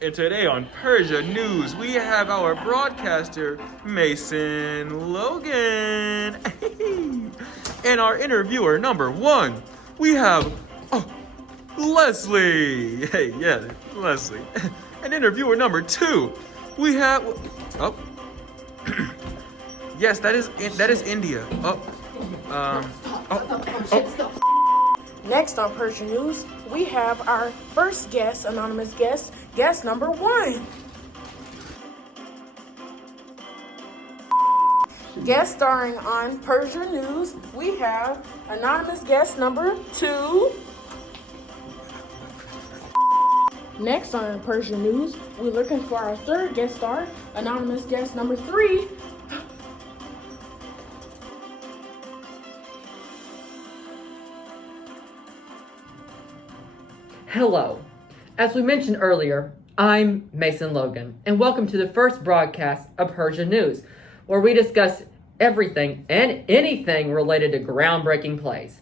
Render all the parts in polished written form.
And today on Persia News, we have our broadcaster, Mason Logan. And our interviewer number 1, we have Leslie. Hey, yeah, Leslie. And interviewer number 2, we have... Yes, that is India. Next on Persia News, we have our first guest, anonymous guest number 1. Guest starring on Persia News, we have anonymous guest number 2. Next on Persia News, we're looking for our third guest star, anonymous guest number 3. Hello. As we mentioned earlier, I'm Mason Logan, and welcome to the first broadcast of Persia News, where we discuss everything and anything related to groundbreaking plays.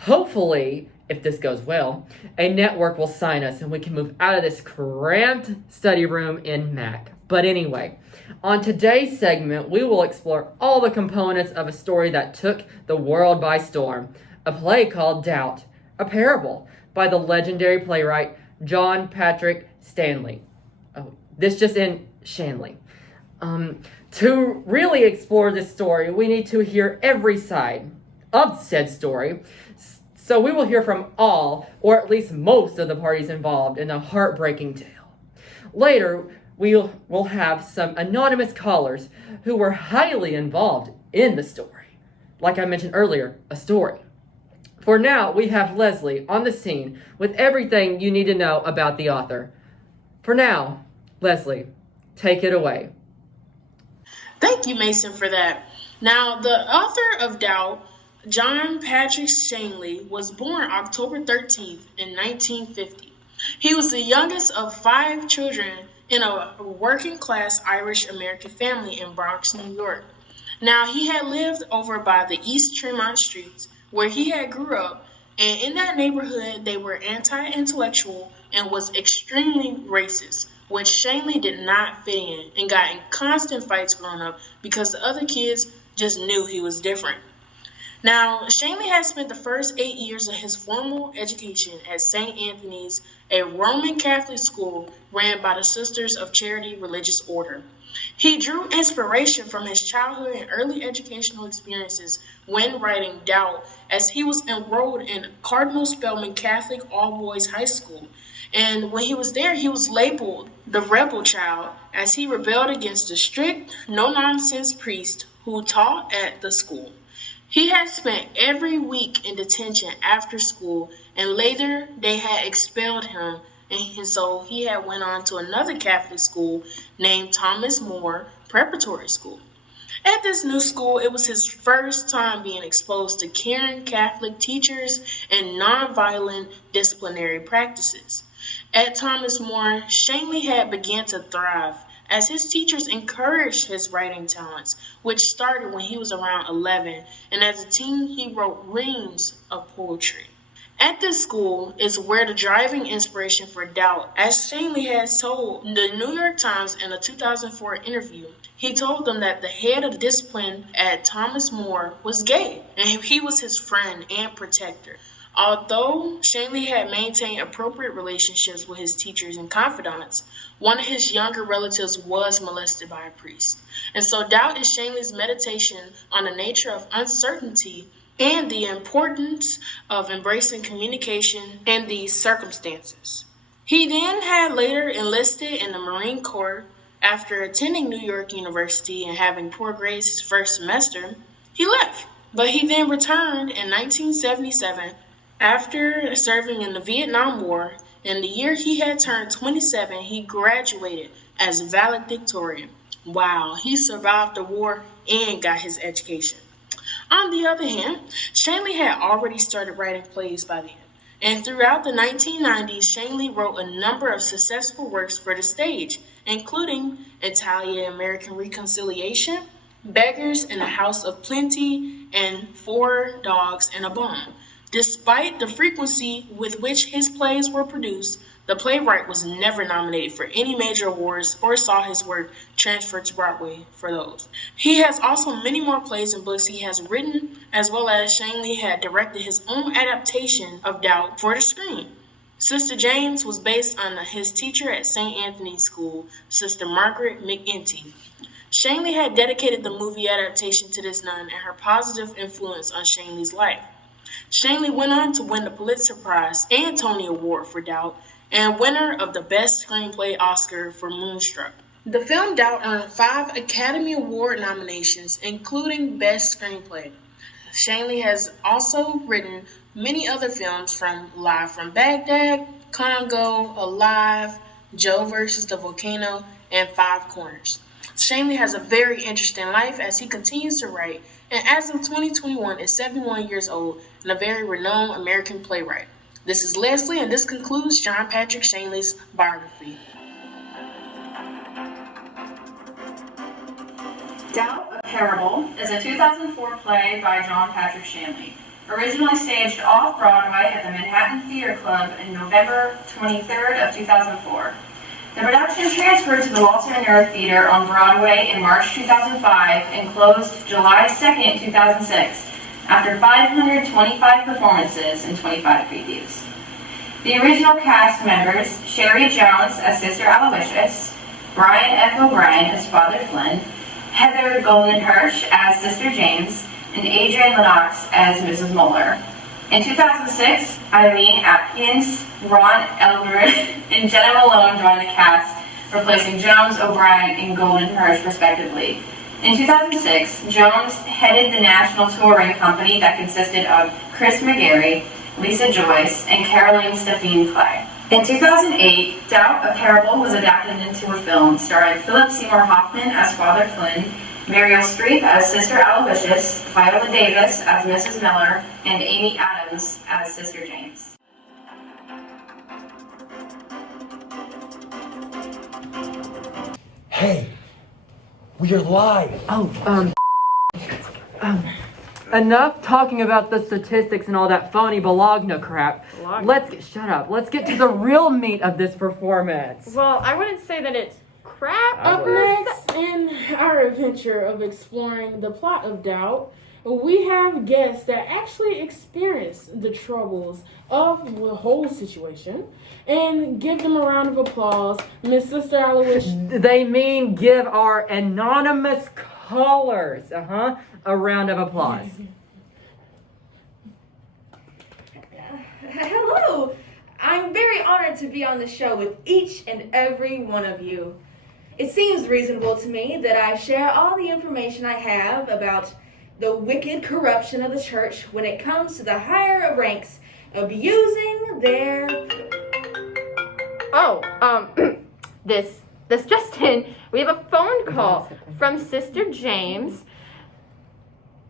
Hopefully, if this goes well, a network will sign us and we can move out of this cramped study room in Mac. But anyway, on today's segment, we will explore all the components of a story that took the world by storm, a play called Doubt, a parable by the legendary playwright John Patrick Shanley. This just in Shanley. To really explore this story, we need to hear every side of said story. So we will hear from all, or at least most of the parties involved in a heartbreaking tale. Later, we'll have some anonymous callers who were highly involved in the story. Like I mentioned earlier, a story. For now, we have Leslie on the scene with everything you need to know about the author. For now, Leslie, take it away. Thank you, Mason, for that. Now, the author of Doubt, John Patrick Shanley, was born October 13th in 1950. He was the youngest of 5 children in a working-class Irish-American family in Bronx, New York. Now, he had lived over by the East Tremont Streets, where he had grew up, and in that neighborhood they were anti-intellectual and was extremely racist, which Shanley did not fit in and got in constant fights growing up because the other kids just knew he was different. Now, Shanley had spent the first 8 years of his formal education at St. Anthony's, a Roman Catholic school ran by the Sisters of Charity religious order. He drew inspiration from his childhood and early educational experiences when writing Doubt, as he was enrolled in Cardinal Spellman Catholic All-Boys High School. And when he was there, he was labeled the rebel child, as he rebelled against the strict, no-nonsense priest who taught at the school. He had spent every week in detention after school, and later they had expelled him, and so he had went on to another Catholic school named Thomas More Preparatory School. At this new school, it was his first time being exposed to caring Catholic teachers and nonviolent disciplinary practices. At Thomas More, Shanley had begun to thrive, as his teachers encouraged his writing talents, which started when he was around 11, and as a teen he wrote reams of poetry. At this school is where the driving inspiration for Doubt, as Shanley has told the New York Times in a 2004 interview. He told them that the head of discipline at Thomas More was gay, and he was his friend and protector. Although Shanley had maintained appropriate relationships with his teachers and confidants, one of his younger relatives was molested by a priest. And so Doubt is Shanley's meditation on the nature of uncertainty and the importance of embracing communication in these circumstances. He then had later enlisted in the Marine Corps. After attending New York University and having poor grades his first semester, he left. But he then returned in 1977 after serving in the Vietnam War. In the year he had turned 27, he graduated as valedictorian. Wow, he survived the war and got his education. On the other hand, Shanley had already started writing plays by then, and throughout the 1990s, Shanley wrote a number of successful works for the stage, including Italian-American Reconciliation, Beggars in the House of Plenty, and 4 Dogs and a Bone. Despite the frequency with which his plays were produced, The playwright was never nominated for any major awards or saw his work transferred to Broadway for those. He has also many more plays and books he has written, as well as Shanley had directed his own adaptation of Doubt for the screen. Sister James was based on his teacher at St. Anthony's School, Sister Margaret McEntee. Shanley had dedicated the movie adaptation to this nun and her positive influence on Shanley's life. Shanley went on to win the Pulitzer Prize and Tony Award for Doubt, and winner of the Best Screenplay Oscar for Moonstruck. The film Doubt earned 5 Academy Award nominations, including Best Screenplay. Shanley has also written many other films from Live from Baghdad, Congo, Alive, Joe versus the Volcano, and Five Corners. Shanley has a very interesting life as he continues to write, and as of 2021 is 71 years old and a very renowned American playwright. This is Leslie, and this concludes John Patrick Shanley's biography. Doubt, a Parable is a 2004 play by John Patrick Shanley, originally staged off-Broadway at the Manhattan Theater Club in November 23rd of 2004. The production transferred to the Walter Manura Theater on Broadway in March 2005 and closed July 2nd, 2006, after 525 performances and 25 previews. The original cast members, Sherry Jones as Sister Aloysius, Brian F. O'Brien as Father Flynn, Heather Goldenhirsch as Sister James, and Adrienne Lennox as Mrs. Muller. In 2006, Eileen Atkins, Ron Eldred, and Jenna Malone joined the cast, replacing Jones, O'Brien, and Goldenhirsch respectively. In 2006, Jones headed the national touring company that consisted of Chris McGarry, Lisa Joyce, and Caroline Stephanie Clay. In 2008, Doubt, a Parable was adapted into a film starring Philip Seymour Hoffman as Father Flynn, Meryl Streep as Sister Aloysius, Viola Davis as Mrs. Miller, and Amy Adams as Sister James. Hey, we are live. Enough talking about the statistics and all that phony Bologna crap. Shut up. Let's get to the real meat of this performance. Well, I wouldn't say that it's crap. Up next in our adventure of exploring the plot of Doubt, we have guests that actually experience the troubles of the whole situation, and give them a round of applause. Miss Sister Aloysius. They mean give our anonymous callers, a round of applause. Hello! I'm very honored to be on the show with each and every one of you. It seems reasonable to me that I share all the information I have about the wicked corruption of the church when it comes to the higher ranks abusing their... This just in. We have a phone call from Sister James,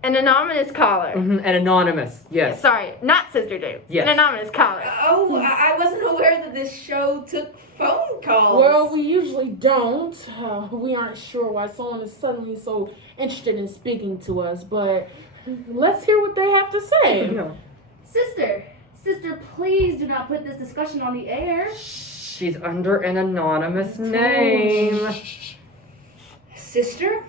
an anonymous caller. An anonymous, yes. Sorry, not Sister James. Yes. An anonymous caller. Oh, I wasn't aware that this show took phone calls. Well, we usually don't. We aren't sure why someone is suddenly so interested in speaking to us, but let's hear what they have to say. Sister, please do not put this discussion on the air. She's under an anonymous name. Sister?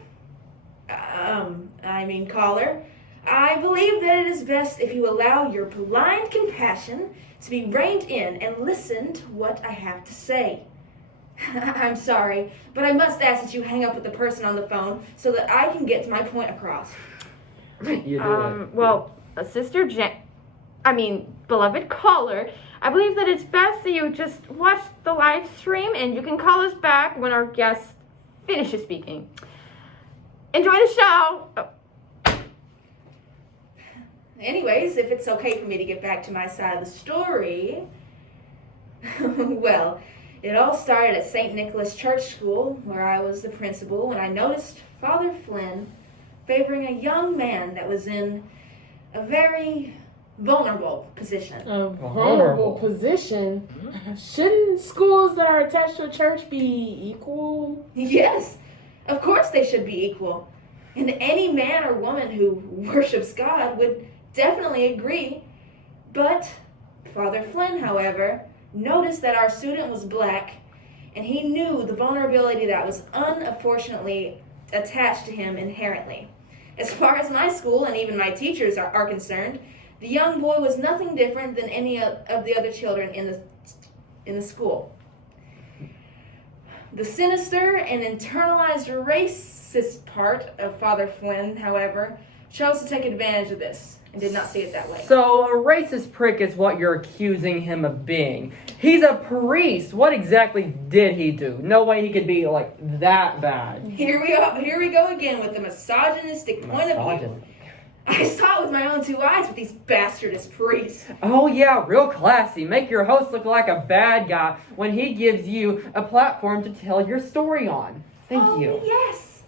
Caller, I believe that it is best if you allow your blind compassion to be reined in and listen to what I have to say. I'm sorry, but I must ask that you hang up with the person on the phone so that I can get my point across. You do it. Sister beloved caller, I believe that it's best that you just watch the live stream and you can call us back when our guest finishes speaking. Enjoy the show! Oh. Anyways, if it's okay for me to get back to my side of the story, well, it all started at St. Nicholas Church School, where I was the principal, when I noticed Father Flynn favoring a young man that was in a very vulnerable position. A vulnerable position? Shouldn't schools that are attached to a church be equal? Yes, of course they should be equal. And any man or woman who worships God would definitely agree. But Father Flynn, however, noticed that our student was black, and he knew the vulnerability that was unfortunately attached to him inherently. As far as my school and even my teachers are concerned, the young boy was nothing different than any of the other children in the school. The sinister and internalized racist part of Father Flynn, however, chose to take advantage of this and did not see it that way. So a racist prick is what you're accusing him of being. He's a priest. What exactly did he do? No way he could be like that bad. Here we go again with the misogynistic point of view. I saw it with my own two eyes with these bastardist priests. Oh yeah, real classy. Make your host look like a bad guy when he gives you a platform to tell your story on. Thank you. Oh yes,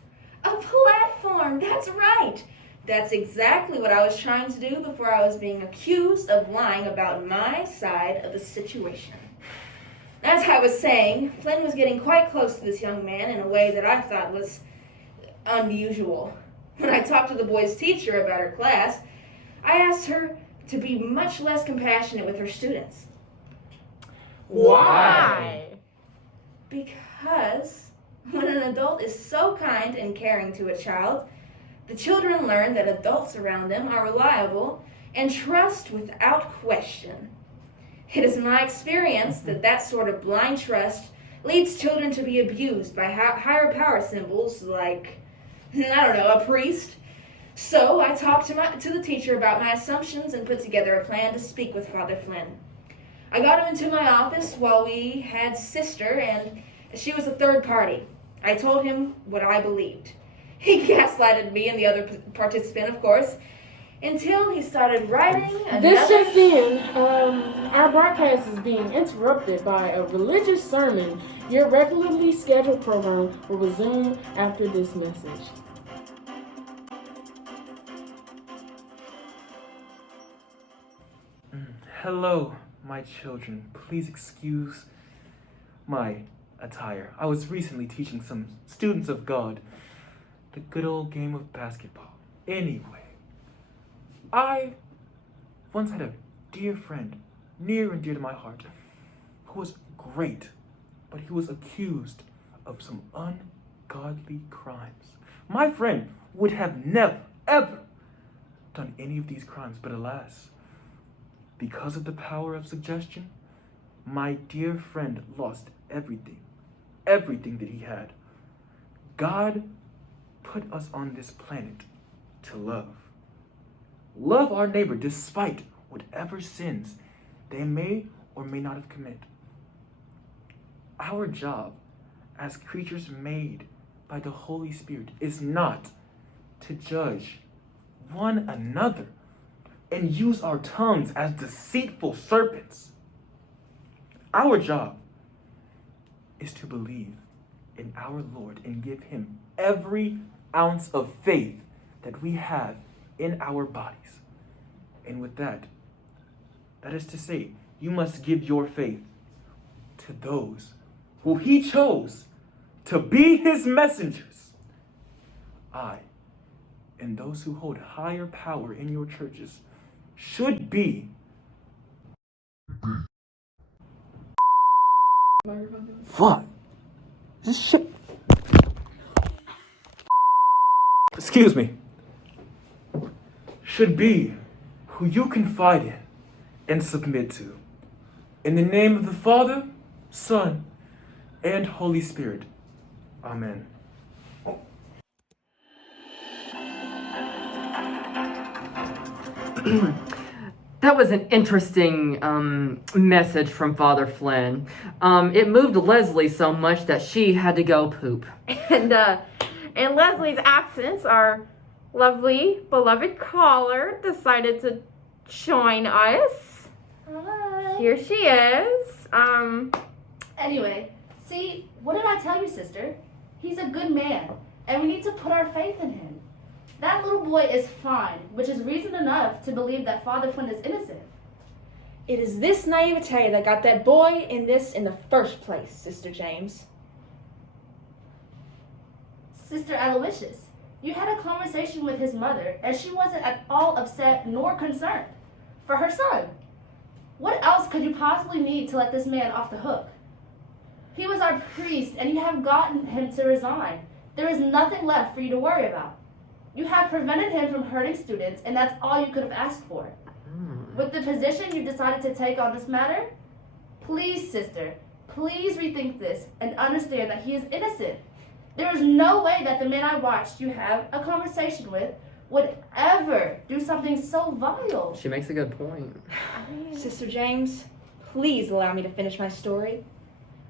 a platform. That's right. That's exactly what I was trying to do before I was being accused of lying about my side of the situation. As I was saying, Flynn was getting quite close to this young man in a way that I thought was unusual. When I talked to the boy's teacher about her class, I asked her to be much less compassionate with her students. Why? Because when an adult is so kind and caring to a child, the children learn that adults around them are reliable and trust without question. It is my experience that sort of blind trust leads children to be abused by higher power symbols like, I don't know, a priest. So I talked to the teacher about my assumptions and put together a plan to speak with Father Flynn. I got him into my office while we had sister, and she was a third party. I told him what I believed. He gaslighted me and the other participant, of course, until he started writing another... This just in, our broadcast is being interrupted by a religious sermon. Your regularly scheduled program will resume after this message. Hello, my children. Please excuse my attire. I was recently teaching some students of God the good old game of basketball. Anyway, I once had a dear friend, near and dear to my heart, who was great, but he was accused of some ungodly crimes. My friend would have never, ever done any of these crimes, but alas, because of the power of suggestion, my dear friend lost everything that he had. God put us on this planet to love. Love our neighbor despite whatever sins they may or may not have committed. Our job as creatures made by the Holy Spirit is not to judge one another and use our tongues as deceitful serpents. Our job is to believe in our Lord and give him every ounce of faith that we have in our bodies. And with that is to say, you must give your faith to those who he chose to be his messengers. I and those who hold higher power in your churches should be fuck. This shit. Excuse me. Should be who you confide in and submit to. In the name of the Father, Son, and Holy Spirit. Amen. That was an interesting message from Father Flynn. It moved Leslie so much that she had to go poop. And in Leslie's absence, our lovely, beloved caller decided to join us. Hi. Here she is. Anyway, see, what did I tell you, sister? He's a good man, and we need to put our faith in him. That little boy is fine, which is reason enough to believe that Father Flynn is innocent. It is this naivete that got that boy in this in the first place, Sister James. Sister Aloysius, you had a conversation with his mother, and she wasn't at all upset nor concerned for her son. What else could you possibly need to let this man off the hook? He was our priest, and you have gotten him to resign. There is nothing left for you to worry about. You have prevented him from hurting students, and that's all you could have asked for. With the position you decided to take on this matter, please, sister, please rethink this and understand that he is innocent. There is no way that the man I watched you have a conversation with would ever do something so vile. She makes a good point. Sister James, please allow me to finish my story.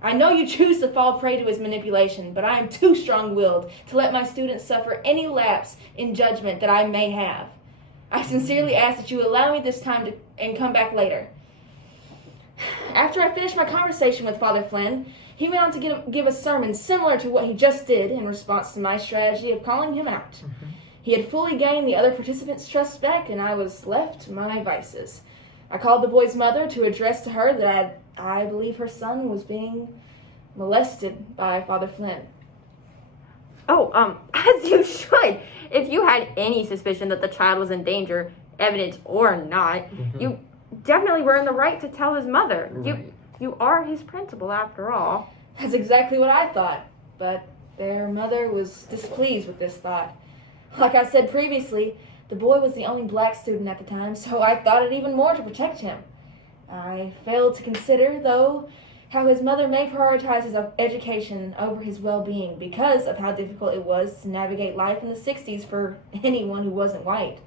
I know you choose to fall prey to his manipulation, but I am too strong-willed to let my students suffer any lapse in judgment that I may have. I sincerely ask that you allow me this time and come back later. After I finished my conversation with Father Flynn, he went on to give a sermon similar to what he just did in response to my strategy of calling him out. He had fully gained the other participants' trust back, and I was left to my vices. I called the boy's mother to address to her that I believe her son was being molested by Father Flynn. Oh, as you should. If you had any suspicion that the child was in danger, evidence or not, you definitely were in the right to tell his mother. Right. You are his principal, after all. That's exactly what I thought, but their mother was displeased with this thought. Like I said previously, the boy was the only black student at the time, so I thought it even more to protect him. I failed to consider, though, how his mother may prioritize his education over his well-being because of how difficult it was to navigate life in the 60s for anyone who wasn't white.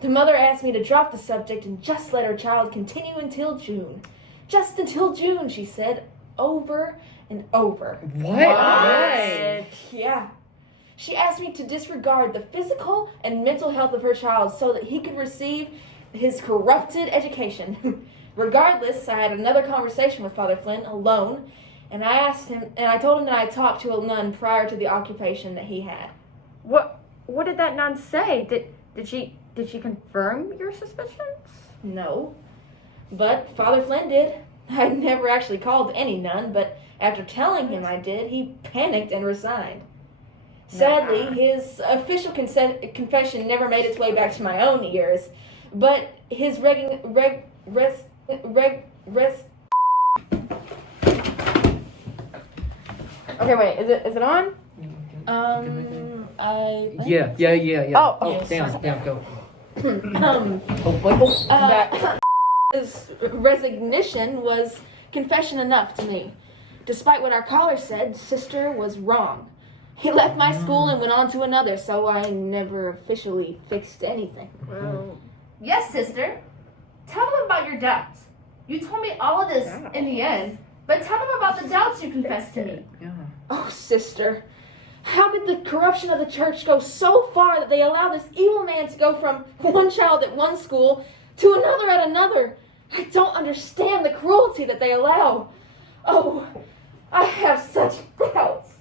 The mother asked me to drop the subject and just let her child continue until June. Just until June, she said, over and over. What? Yeah. She asked me to disregard the physical and mental health of her child so that he could receive his corrupted education. Regardless, I had another conversation with Father Flynn alone, and I told him that I talked to a nun prior to the occupation that he had. What did that nun say? Did she confirm your suspicions? No. But Father Flynn did. I'd never actually called any nun, but after telling him I did, he panicked and resigned. Sadly, his official confession never made its way back to my own ears, but his Okay, wait. Is it on? I think Yeah. Oh, yes. Down, go. His resignation was confession enough to me. Despite what our caller said, Sister was wrong. He left my school and went on to another, so I never officially fixed anything. Well, yes, sister. Tell them about your doubts. You told me all of this in the end, but tell them about the doubts you confessed to me. Yeah. Oh, sister, how could the corruption of the church go so far that they allow this evil man to go from one child at one school to another at another? I don't understand the cruelty that they allow. Oh, I have such doubts.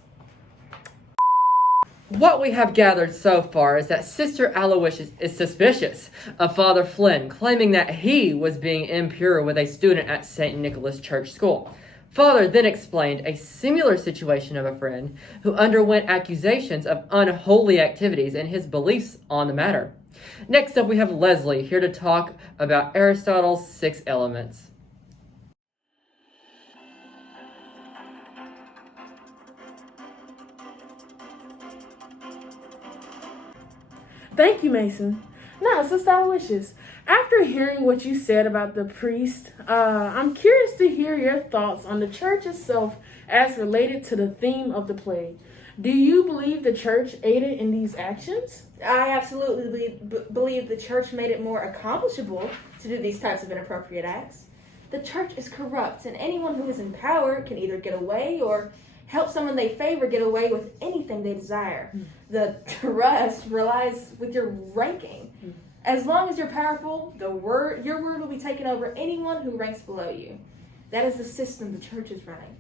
What we have gathered so far is that Sister Aloysius is suspicious of Father Flynn, claiming that he was being impure with a student at St. Nicholas Church School. Father then explained a similar situation of a friend who underwent accusations of unholy activities and his beliefs on the matter. Next up, we have Leslie here to talk about Aristotle's 6 elements. Thank you, Mason. Now, Sister Aloysius, after hearing what you said about the priest, I'm curious to hear your thoughts on the church itself as related to the theme of the play. Do you believe the church aided in these actions? I absolutely believe the church made it more accomplishable to do these types of inappropriate acts. The church is corrupt, and anyone who is in power can either get away or help someone they favor get away with anything they desire. The rest relies with your ranking. As long as you're powerful, your word will be taken over anyone who ranks below you. That is the system the church is running.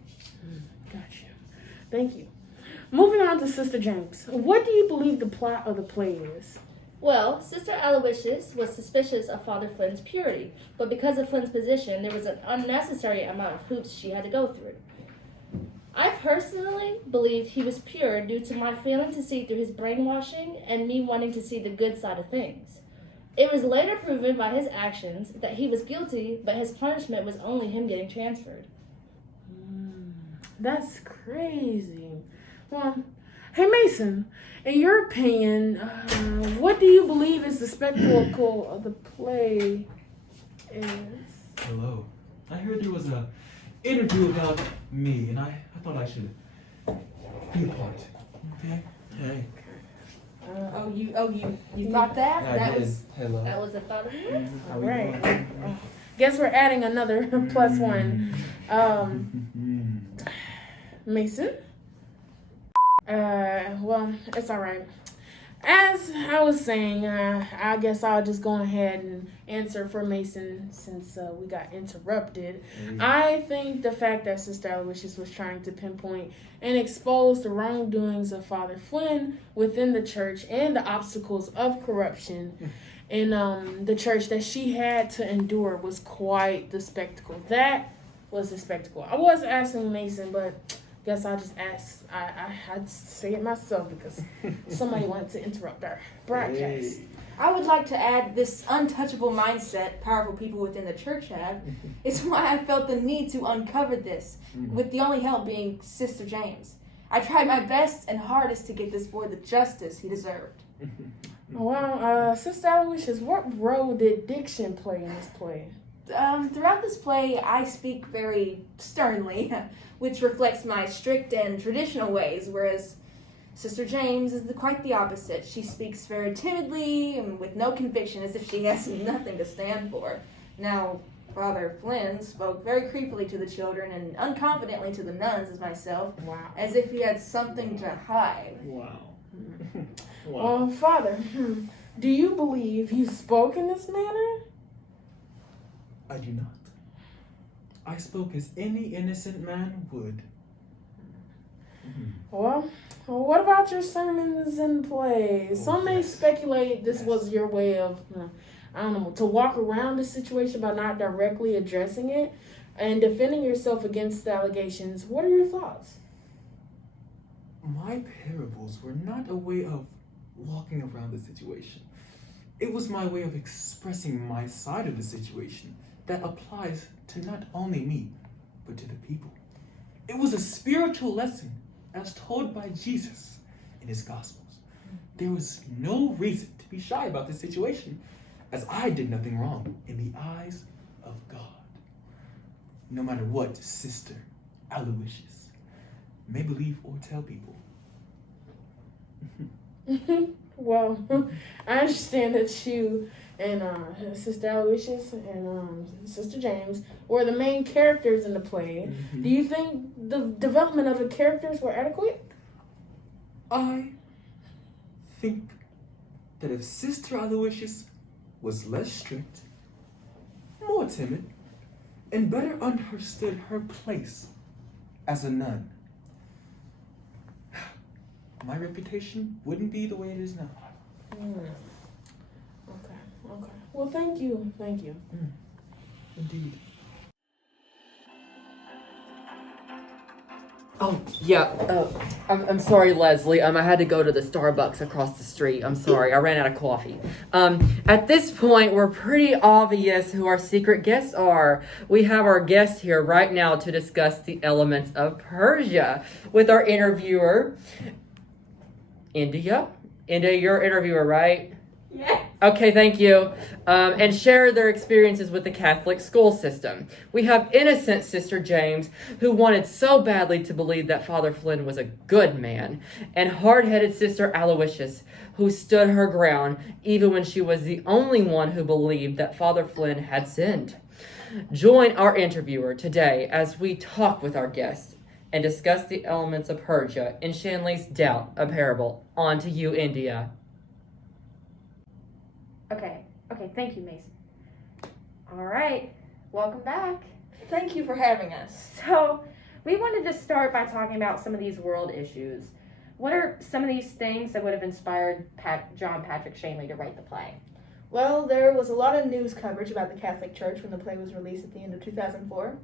Gotcha. Thank you. Moving on to Sister James. What do you believe the plot of the play is? Well, Sister Aloysius was suspicious of Father Flynn's purity, but because of Flynn's position, there was an unnecessary amount of hoops she had to go through. I personally believed he was pure due to my failing to see through his brainwashing and me wanting to see the good side of things. It was later proven by his actions that he was guilty, but his punishment was only him getting transferred. That's crazy. Well, hey Mason, in your opinion, what do you believe is the spectacle of the play is? Hello. I heard there was a interview about me, and I thought I should be a part. Okay? Hey. You thought that? I That did. was Hello. That was a thought of yours? How we Right. doing? Guess we're adding another plus one. Mason? Well, it's alright. As I was saying, I guess I'll just go ahead and answer for Mason since we got interrupted. I think the fact that Sister Aloysius was trying to pinpoint and expose the wrongdoings of Father Flynn within the church and the obstacles of corruption in the church that she had to endure was quite the spectacle. That was the spectacle. I was asking Mason, but guess I'll just ask. I'd say it myself because somebody wanted to interrupt our broadcast. I would like to add this untouchable mindset powerful people within the church have. It's why I felt the need to uncover this, with the only help being Sister James. I tried my best and hardest to get this boy the justice he deserved. Well, Sister Aloysius, what role did diction play in this play? Throughout this play, I speak very sternly, which reflects my strict and traditional ways, whereas Sister James is quite the opposite. She speaks very timidly and with no conviction, as if she has nothing to stand for. Now, Father Flynn spoke very creepily to the children and unconfidently to the nuns as myself, as if he had something to hide. Wow. Well, Father, do you believe you spoke in this manner? I do not. I spoke as any innocent man would. Well, what about your sermons and plays? Some may speculate this was your way of, to walk around the situation by not directly addressing it and defending yourself against the allegations. What are your thoughts? My parables were not a way of walking around the situation. It was my way of expressing my side of the situation that applies to not only me, but to the people. It was a spiritual lesson as told by Jesus in his Gospels. There was no reason to be shy about the situation, as I did nothing wrong in the eyes of God. No matter what Sister Aloysius may believe or tell people. Well, I understand that you and Sister Aloysius and Sister James were the main characters in the play. Do you think the development of the characters were adequate? I think that if Sister Aloysius was less strict, more timid, and better understood her place as a nun, my reputation wouldn't be the way it is now. Okay. Well, thank you. Indeed. Oh, yeah. I'm sorry, Leslie. I had to go to the Starbucks across the street. I'm sorry. I ran out of coffee. At this point, we're pretty obvious who our secret guests are. We have our guest here right now to discuss the elements of Persia with our interviewer, India. India, you're our interviewer, right? Yes. Okay, thank you. And share their experiences with the Catholic school system. We have innocent Sister James, who wanted so badly to believe that Father Flynn was a good man, and hard-headed Sister Aloysius, who stood her ground even when she was the only one who believed that Father Flynn had sinned. Join our interviewer today as we talk with our guest and discuss the elements of Persia in Shanley's Doubt, a Parable. On to you, India. Okay, thank you, Mason. All right, welcome back. Thank you for having us. So, we wanted to start by talking about some of these world issues. What are some of these things that would have inspired John Patrick Shanley to write the play? Well, there was a lot of news coverage about the Catholic Church when the play was released at the end of 2004.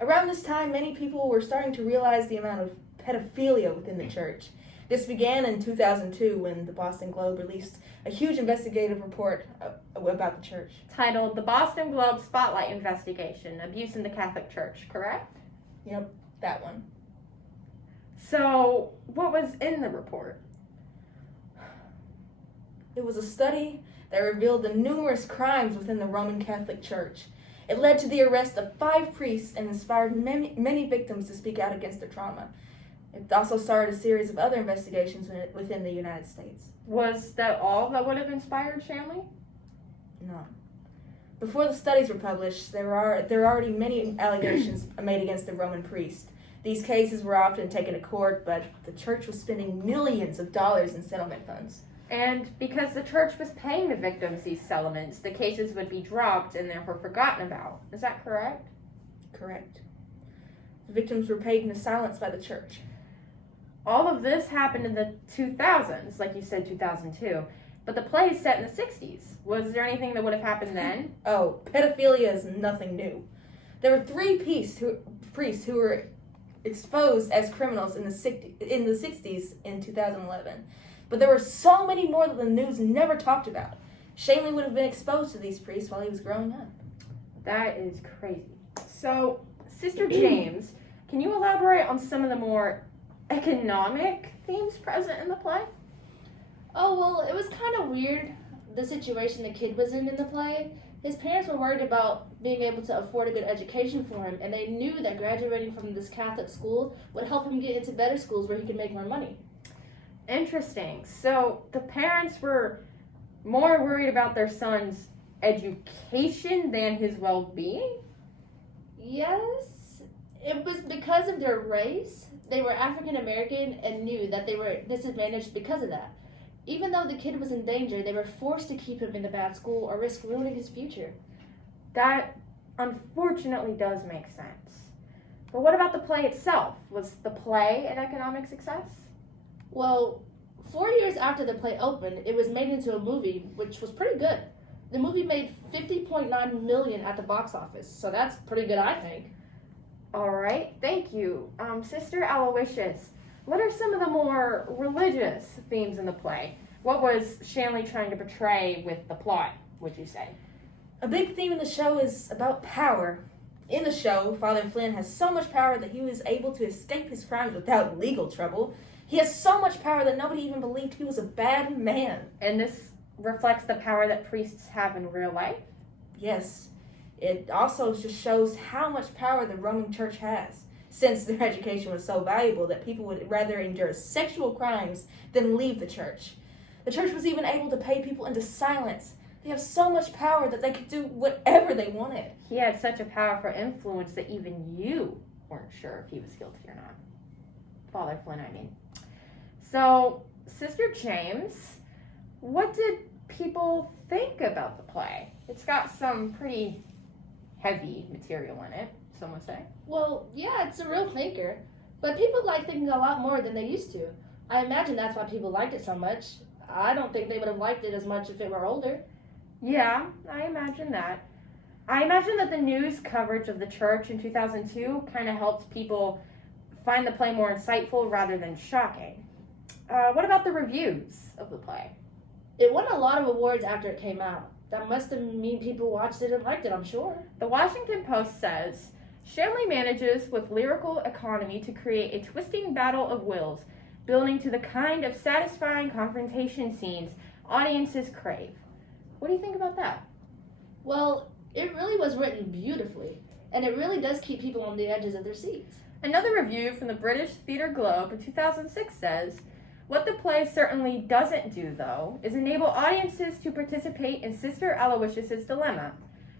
Around this time, many people were starting to realize the amount of pedophilia within the church. This began in 2002 when the Boston Globe released a huge investigative report about the church. Titled The Boston Globe Spotlight Investigation, Abuse in the Catholic Church, correct? Yep, that one. So, what was in the report? It was a study that revealed the numerous crimes within the Roman Catholic Church. It led to the arrest of 5 priests and inspired many victims to speak out against their trauma. It also started a series of other investigations within the United States. Was that all that would have inspired Shanley? No. Before the studies were published, there were already many allegations made against the Roman priest. These cases were often taken to court, but the church was spending millions of dollars in settlement funds. And because the church was paying the victims these settlements, the cases would be dropped and therefore forgotten about. Is that correct? Correct. The victims were paid into silence by the church. All of this happened in the 2000s, like you said, 2002. But the play is set in the 60s. Was there anything that would have happened then? Oh, pedophilia is nothing new. There were 3 priests who were exposed as criminals in the 60s in 2011. But there were so many more that the news never talked about. Shanley would have been exposed to these priests while he was growing up. That is crazy. So, Sister James, can you elaborate on some of the more economic themes present in the play? Oh, well, it was kind of weird, the situation the kid was in the play. His parents were worried about being able to afford a good education for him, and they knew that graduating from this Catholic school would help him get into better schools where he could make more money. Interesting. So the parents were more worried about their son's education than his well-being? Yes. It was because of their race. They were African American and knew that they were disadvantaged because of that. Even though the kid was in danger, they were forced to keep him in the bad school or risk ruining his future. That unfortunately does make sense. But what about the play itself? Was the play an economic success? Well, 4 years after the play opened, it was made into a movie, which was pretty good. The movie made $50.9 million at the box office, so that's pretty good, I think. All right, thank you. Sister Aloysius, what are some of the more religious themes in the play? What was Shanley trying to portray with the plot, would you say? A big theme in the show is about power. In the show, Father Flynn has so much power that he was able to escape his crimes without legal trouble. He has so much power that nobody even believed he was a bad man. And this reflects the power that priests have in real life? Yes. It also just shows how much power the Roman Church has, since their education was so valuable that people would rather endure sexual crimes than leave the church. The church was even able to pay people into silence. They have so much power that they could do whatever they wanted. He had such a powerful influence that even you weren't sure if he was guilty or not. Father Flynn, I mean. So, Sister James, what did people think about the play? It's got some pretty heavy material in it, some would say. Well, yeah, it's a real thinker. But people like thinking a lot more than they used to. I imagine that's why people liked it so much. I don't think they would have liked it as much if it were older. Yeah, I imagine that. I imagine that the news coverage of the church in 2002 kind of helped people find the play more insightful rather than shocking. What about the reviews of the play? It won a lot of awards after it came out. That must have mean people watched it and liked it, I'm sure. The Washington Post says, Shanley manages with lyrical economy to create a twisting battle of wills, building to the kind of satisfying confrontation scenes audiences crave. What do you think about that? Well, it really was written beautifully, and it really does keep people on the edges of their seats. Another review from the British Theatre Globe in 2006 says, what the play certainly doesn't do, though, is enable audiences to participate in Sister Aloysius' dilemma.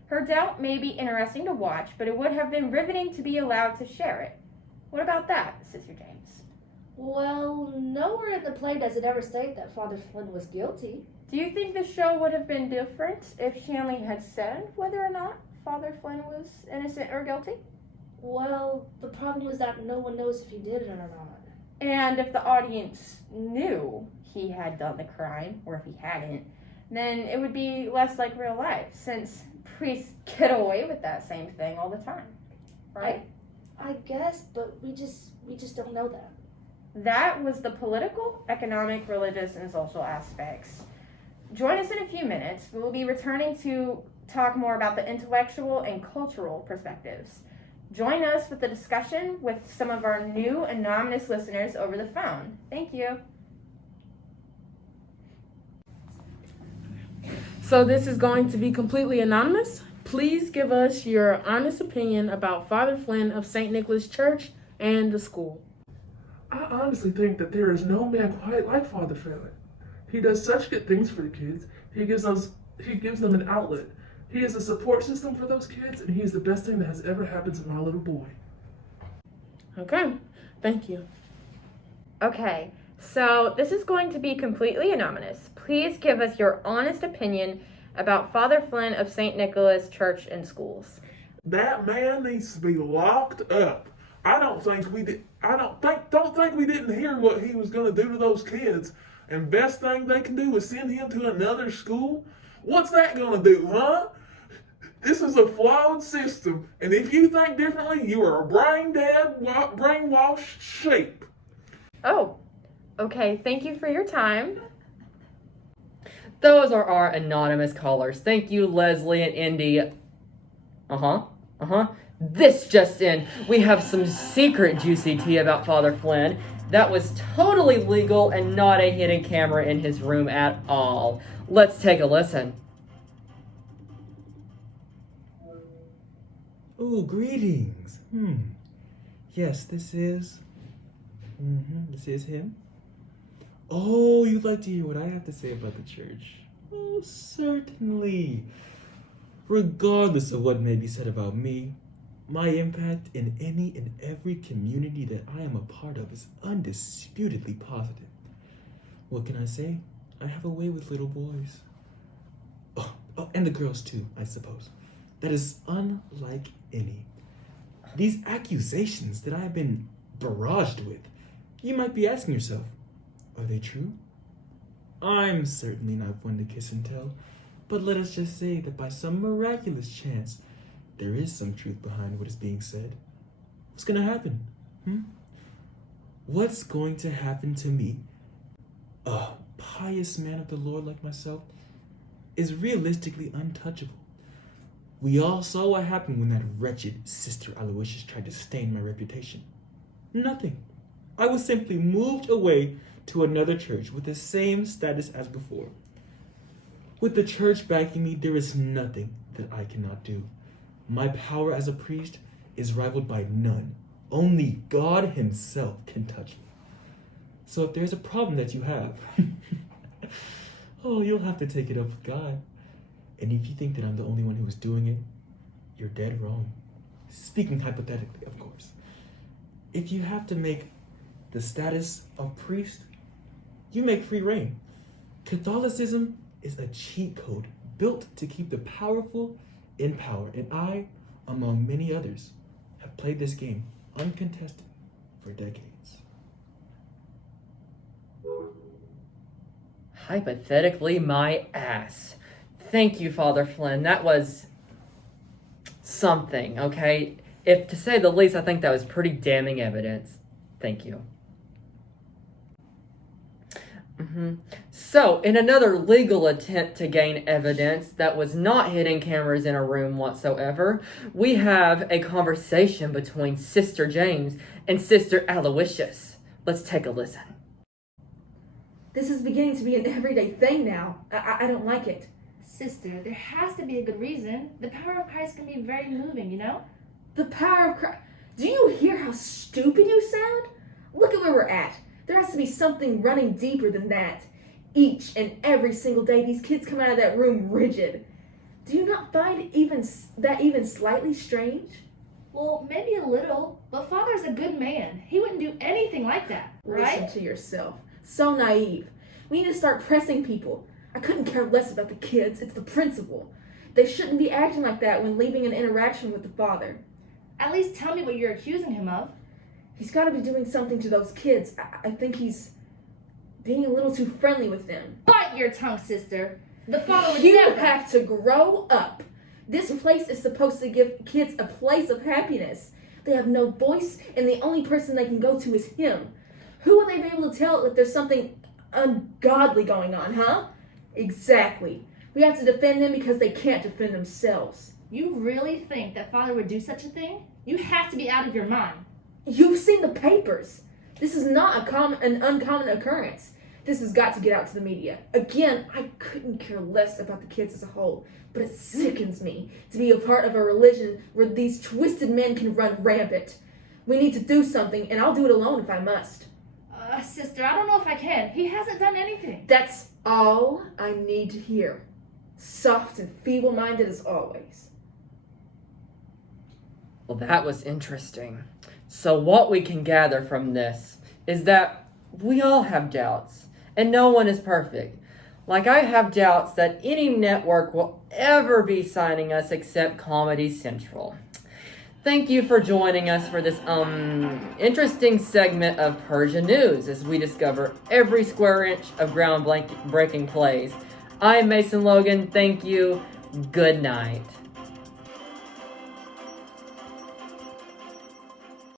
Her doubt may be interesting to watch, but it would have been riveting to be allowed to share it. What about that, Sister James? Well, nowhere in the play does it ever state that Father Flynn was guilty. Do you think the show would have been different if Shanley had said whether or not Father Flynn was innocent or guilty? Well, the problem is that no one knows if he did it or not. And if the audience knew he had done the crime, or if he hadn't, then it would be less like real life, since priests get away with that same thing all the time, right? I guess, but we just don't know that. That was the political, economic, religious, and social aspects. Join us in a few minutes. We will be returning to talk more about the intellectual and cultural perspectives. Join us with the discussion with some of our new anonymous listeners over the phone. Thank you. So this is going to be completely anonymous. Please give us your honest opinion about Father Flynn of St. Nicholas Church and the school. I honestly think that there is no man quite like Father Flynn. He does such good things for the kids. He gives them an outlet. He is a support system for those kids, and he is the best thing that has ever happened to my little boy. Okay, thank you. Okay, so this is going to be completely anonymous. Please give us your honest opinion about Father Flynn of St. Nicholas Church and Schools. That man needs to be locked up. I don't think we didn't hear what he was going to do to those kids. And best thing they can do is send him to another school. What's that going to do, huh? This is a flawed system, and if you think differently, you are a brain-dead, brainwashed sheep. Oh, okay. Thank you for your time. Those are our anonymous callers. Thank you, Leslie and Indy. This just in. We have some secret juicy tea about Father Flynn. That was totally legal and not a hidden camera in his room at all. Let's take a listen. Oh, greetings. Yes, this is him. Oh, you'd like to hear what I have to say about the church? Oh, certainly. Regardless of what may be said about me, my impact in any and every community that I am a part of is undisputedly positive. What can I say? I have a way with little boys. Oh, and the girls too, I suppose. That is unlike any. These accusations that I have been barraged with, you might be asking yourself, are they true? I'm certainly not one to kiss and tell, but let us just say that by some miraculous chance, there is some truth behind what is being said. What's going to happen? What's going to happen to me, a pious man of the Lord like myself, is realistically untouchable. We all saw what happened when that wretched Sister Aloysius tried to stain my reputation. Nothing. I was simply moved away to another church with the same status as before. With the church backing me, there is nothing that I cannot do. My power as a priest is rivaled by none. Only God himself can touch me. So if there's a problem that you have, you'll have to take it up with God. And if you think that I'm the only one who is doing it, you're dead wrong. Speaking hypothetically, of course. If you have to make the status of priest, you make free reign. Catholicism is a cheat code built to keep the powerful in power, and I, among many others, have played this game uncontested for decades. Hypothetically, my ass. Thank you, Father Flynn. That was something, okay? If to say the least, I think that was pretty damning evidence. Thank you. So, in another legal attempt to gain evidence that was not hidden cameras in a room whatsoever, we have a conversation between Sister James and Sister Aloysius. Let's take a listen. This is beginning to be an everyday thing now. I don't like it. Sister, there has to be a good reason. The power of Christ can be very moving, you know? The power of Christ. Do you hear how stupid you sound? Look at where we're at. There has to be something running deeper than that. Each and every single day, these kids come out of that room rigid. Do you not find even slightly strange? Well, maybe a little, but Father's a good man. He wouldn't do anything like that, right? Listen to yourself. So naive. We need to start pressing people. I couldn't care less about the kids. It's the principle. They shouldn't be acting like that when leaving an interaction with the father. At least tell me what you're accusing him of. He's got to be doing something to those kids. I think he's being a little too friendly with them. Bite your tongue, sister. The father would You never. have to grow up. This place is supposed to give kids a place of happiness. They have no voice, and the only person they can go to is him. Who will they be able to tell if there's something ungodly going on, huh? Exactly. We have to defend them because they can't defend themselves. You really think that Father would do such a thing? You have to be out of your mind. You've seen the papers. This is not an uncommon occurrence. This has got to get out to the media. Again, I couldn't care less about the kids as a whole, but it sickens me to be a part of a religion where these twisted men can run rampant. We need to do something, and I'll do it alone if I must. Sister, I don't know if I can. He hasn't done anything. That's all I need to hear. Soft and feeble-minded as always. Well, that was interesting. So what we can gather from this is that we all have doubts, and no one is perfect. Like, I have doubts that any network will ever be signing us except Comedy Central. Thank you for joining us for this interesting segment of Persia News as we discover every square inch of groundbreaking plays. I'm Mason Logan. Thank you. Good night.